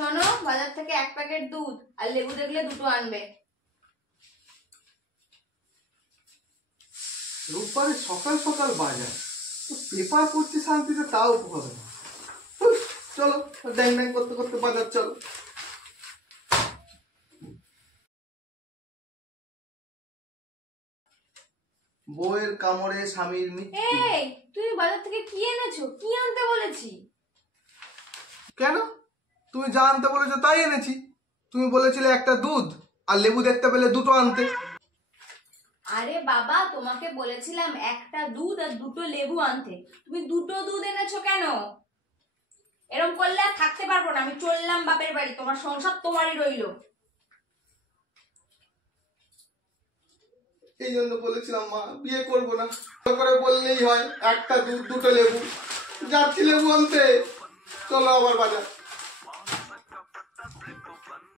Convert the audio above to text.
শোনো, বাজার থেকে 1 প্যাকেট দুধ আর লেবু দেখলে 2টো আনবে। রোববারে সকাল সকাল বাজার, পেপার পড়ছি শান্তিতে, তাও হবে না। চলো ড্যাং ড্যাং করতে করতে বাজার চলো। বউয়ের কামড়ে স্বামীর মৃত্যু। এই, তুমি বাজার থেকে কি এনেছো? কি আনতে বলেছি? কেন? তুমি যা আনতে বলেছো তাই এনেছি। তুমি বলেছিলে একটা দুধ আর লেবু দেখতে পেলে 2টো আনতে। আরে বাবা, তোমাকে বলেছিলাম একটা দুধ আর 2টো লেবু আনতে। তুমি 2টো দুধ এনেছো কেন? এরকম করলে আর থাকতে পারবো না, আমি চললাম বাপের বাড়ি। তোমার সংসার তোমারই রইলো। এই জন্য বলেছিলাম মা, বিয়ে করবো না। ভালো করে বললেই হয় একটা দুধ 2টো লেবু। যাচ্ছি লেবু আনতে, চলো আবার বাজার।